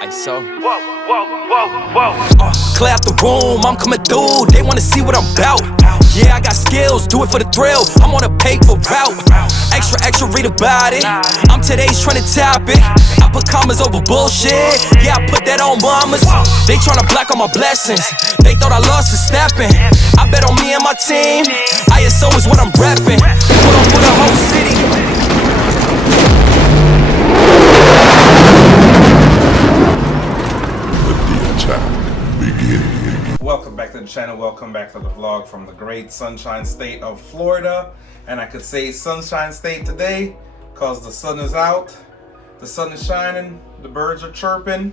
I so. Whoa. Clear out the room, I'm coming through. They wanna see what I'm about. Yeah, I got skills, do it for the thrill. I'm on a paper route. Extra, read about it. I'm today's trending topic. I put commas over bullshit. Yeah, I put that on mamas. They tryna block all my blessings. They thought I lost for stepping. I bet on me and my team. ISO is what I'm repping. Put on for the whole city. Welcome back to the channel, welcome back to the vlog from the great Sunshine State of Florida. And I could say Sunshine State today because the sun is out, the sun is shining, the birds are chirping.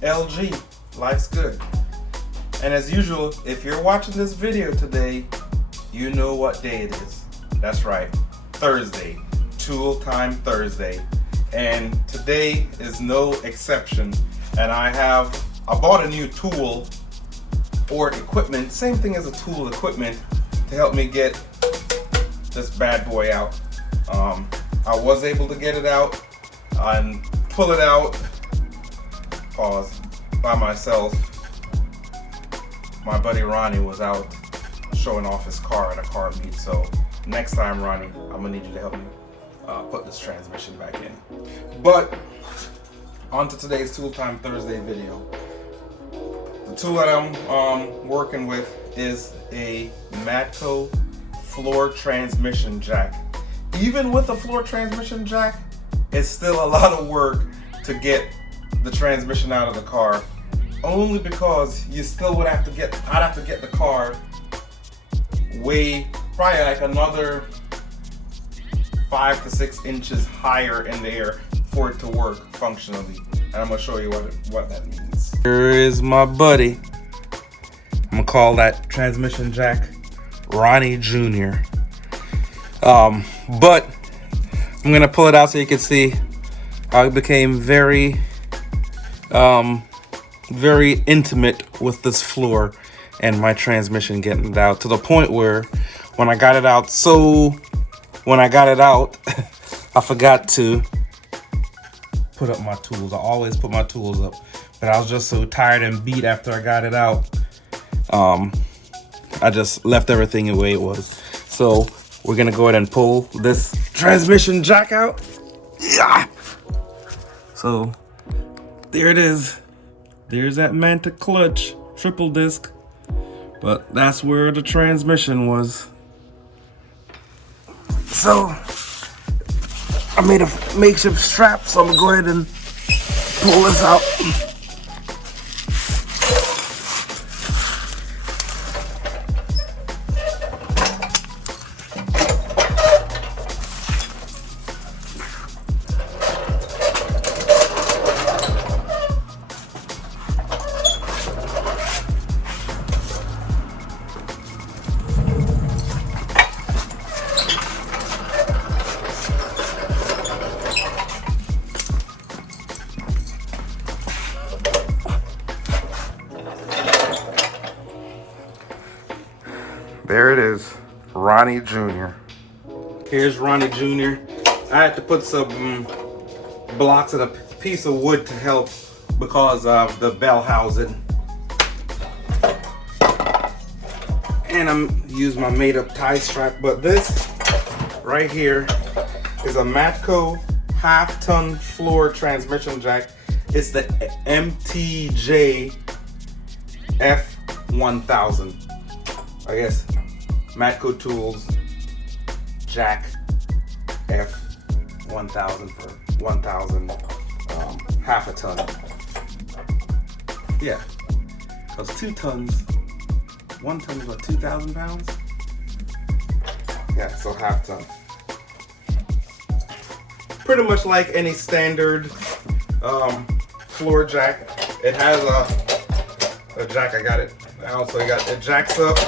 LG, life's good. And as usual, if you're watching this video today, you know what day it is. That's right, Thursday, Tool Time Thursday. And today is no exception. And I bought a new tool or equipment, same thing as a tool, equipment, to help me get this bad boy out. I was able to get it out and pull it out, pause, by myself. My buddy Ronnie was out showing off his car at a car meet, so next time, Ronnie, I'm gonna need you to help me put this transmission back in. But on to today's Tool Time Thursday video. The tool that I'm working with is a Matco floor transmission jack. Even with a floor transmission jack, it's still a lot of work to get the transmission out of the car. Only because you still would have to get, I'd have to get the car way, probably like another 5 to 6 inches higher in the air for it to work functionally. And I'm gonna show you what that means. Here is my buddy. I'm gonna call that transmission jack Ronnie Jr. But I'm gonna pull it out so you can see how it became very intimate with this floor and my transmission getting it out, to the point where when I got it out, I forgot to put up my tools. I always put my tools up, but I was just so tired and beat after I got it out. I just left everything the way it was. So we're gonna go ahead and pull this transmission jack out. Yeah. So there it is. There's that Manta clutch, triple disc, but that's where the transmission was. So I made a makeshift strap, so I'm gonna go ahead and pull this out. There it is, Ronnie Jr. Here's Ronnie Jr. I had to put some blocks and a piece of wood to help because of the bell housing. And I'm using my made up tie strap, but this right here is a Matco half-ton floor transmission jack. It's the MTJ F1000. I guess Matco Tools Jack F1000 for 1,000, half a ton. Yeah, because 2 tons, 1 ton is what, 2,000 pounds? Yeah, so half ton. Pretty much like any standard floor jack. It has a jack. I got it. I also got it jacks up.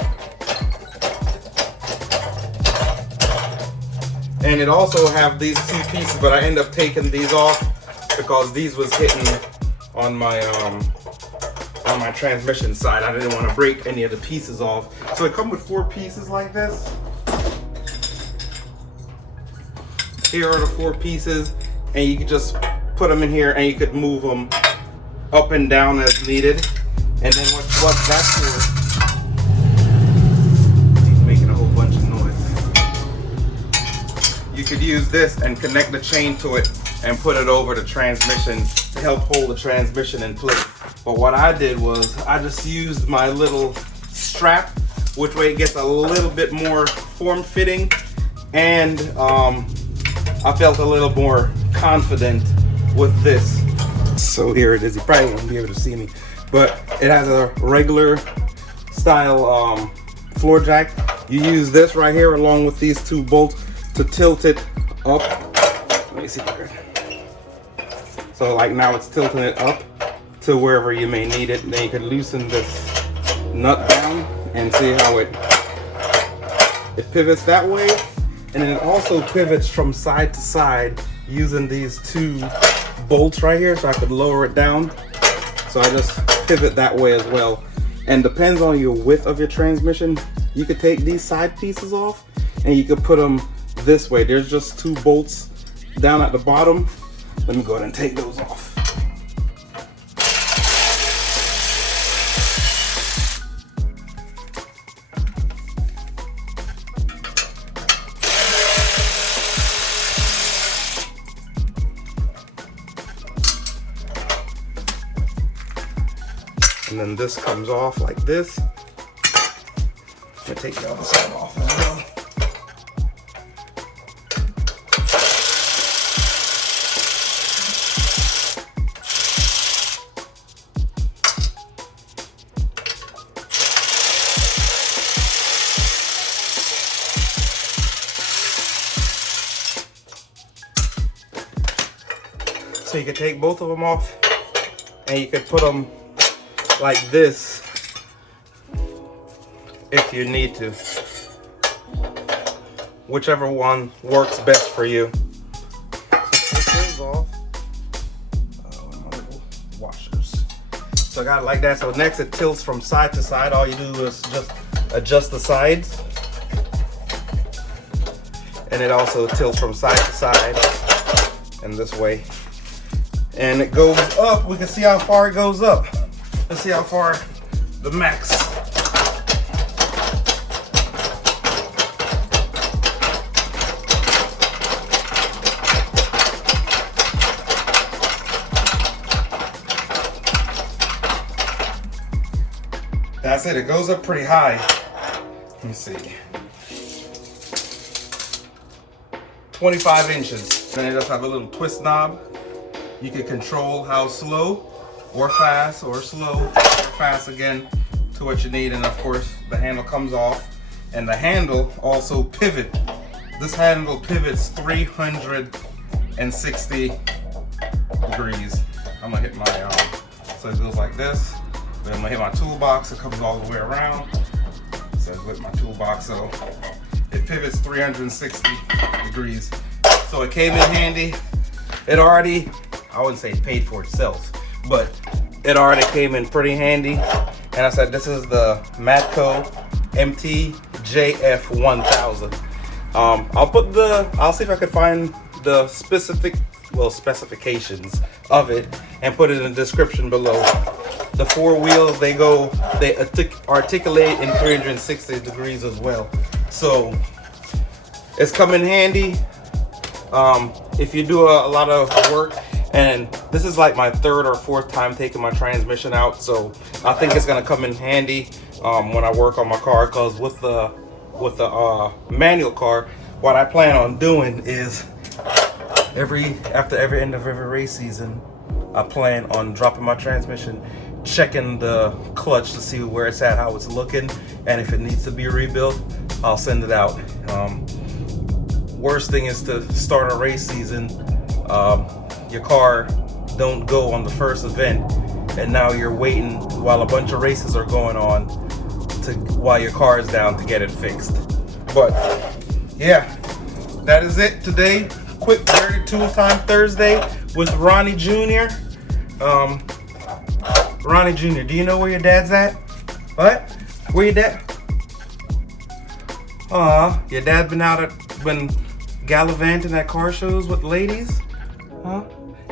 And it also have these 2 pieces, but I end up taking these off because these was hitting on my transmission side. I didn't want to break any of the pieces off. So it comes with 4 pieces like this. Here are the 4 pieces, and you can just put them in here, and you could move them up and down as needed. And then what that's for, he's making a whole bunch of noise. You could use this and connect the chain to it and put it over the transmission to help hold the transmission in place. But what I did was I just used my little strap, which way it gets a little bit more form-fitting, and I felt a little more confident with this. So here it is. You probably won't be able to see me, but it has a regular style floor jack. You use this right here along with these two bolts to tilt it up. Let me see here. So like now it's tilting it up to wherever you may need it. Then you can loosen this nut down and see how it pivots that way. And then it also pivots from side to side using these two bolts right here, so I could lower it down. So I just pivot that way as well. And depends on your width of your transmission, you could take these side pieces off and you could put them this way. There's just two bolts down at the bottom. Let me go ahead and take those off. And then this comes off like this. I'm gonna take the other side off as well. So you can take both of them off and you can put them like this if you need to. Whichever one works best for you. So take those off. Washers. So I got it like that. So next it tilts from side to side. All you do is just adjust the sides. And it also tilts from side to side and this way. And it goes up. We can see how far it goes up. Let's see how far the max. That's it. It goes up pretty high. Let me see. 25 inches. Then it does have a little twist knob. You can control how slow or fast, or slow or fast again to what you need. And of course the handle comes off, and the handle also pivot. This handle pivots 360 degrees. I'm gonna hit my so it goes like this. Then I'm gonna hit my toolbox. It comes all the way around. So with my toolbox, so it pivots 360 degrees. So it came in handy. It already, I wouldn't say it paid for itself, but it already came in pretty handy. And I said, this is the Matco MTJF 1000. I'll see if I could find the specifications of it and put it in the description below. The four wheels, they articulate in 360 degrees as well. So it's come in handy if you do a lot of work. And this is like my third or fourth time taking my transmission out, so I think it's gonna come in handy when I work on my car. Cause with the manual car, what I plan on doing is after every end of every race season, I plan on dropping my transmission, checking the clutch to see where it's at, how it's looking, and if it needs to be rebuilt, I'll send it out. Worst thing is to start a race season. Your car don't go on the first event, and now you're waiting while a bunch of races are going on while your car is down to get it fixed. But yeah, that is it today. Quick dirty tool time Thursday with Ronnie Jr. Ronnie Jr., do you know where your dad's at? What? Where your dad? Your dad's been gallivanting at car shows with ladies? Huh?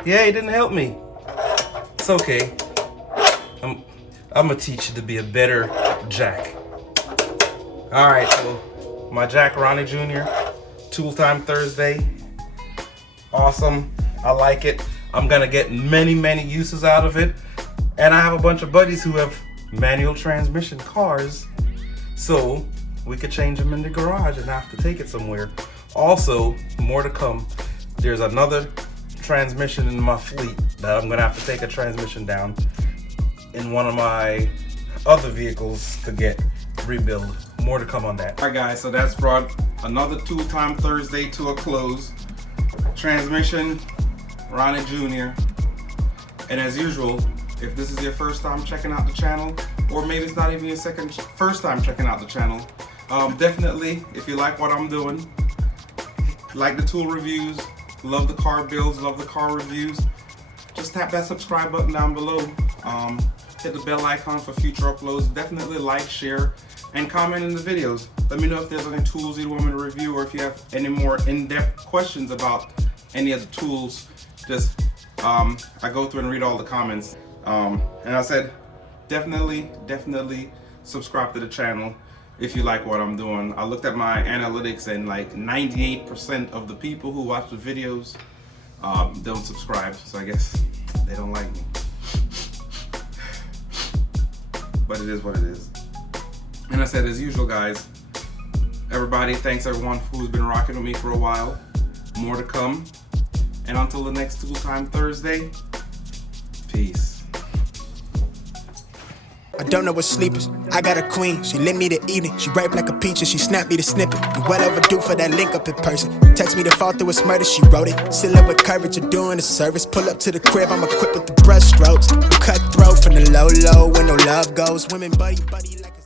Yeah, he didn't help me. It's okay. I'm gonna teach you to be a better jack. All right, so my Jack Ronnie Jr. Tool Time Thursday. Awesome. I like it. I'm gonna get many uses out of it. And I have a bunch of buddies who have manual transmission cars, so we could change them in the garage and not have to take it somewhere. Also, more to come. There's another transmission in my fleet that I'm gonna have to take a transmission down in one of my other vehicles to get rebuild. More to come on that. All right, guys, so that's brought another Tool Time Thursday to a close. Transmission, Ronnie Jr. And as usual, if this is your first time checking out the channel, or maybe it's not even your first time checking out the channel, definitely, if you like what I'm doing, like the tool reviews, love the car builds, love the car reviews, just tap that subscribe button down below. Hit the bell icon for future uploads. Definitely like, share, and comment in the videos. Let me know if there's any tools you want me to review, or if you have any more in-depth questions about any of the tools. Just I go through and read all the comments. And I said, definitely subscribe to the channel if you like what I'm doing. I looked at my analytics, and like 98% of the people who watch the videos don't subscribe, so I guess they don't like me. But it is what it is. And I said, as usual, guys, everybody, thanks everyone who's been rocking with me for a while. More to come. And until the next Tool Time Thursday, peace. I don't know what sleep is. I got a queen, she lit me to evening. She ripe like a peach and she snapped me to snippet. You well overdue for that link up in person. Text me to fall through its murder, she wrote it. Still up with courage, you're doing a service. Pull up to the crib, I'm equipped with the brush strokes. Cutthroat from the low when no love goes. Women buddy like a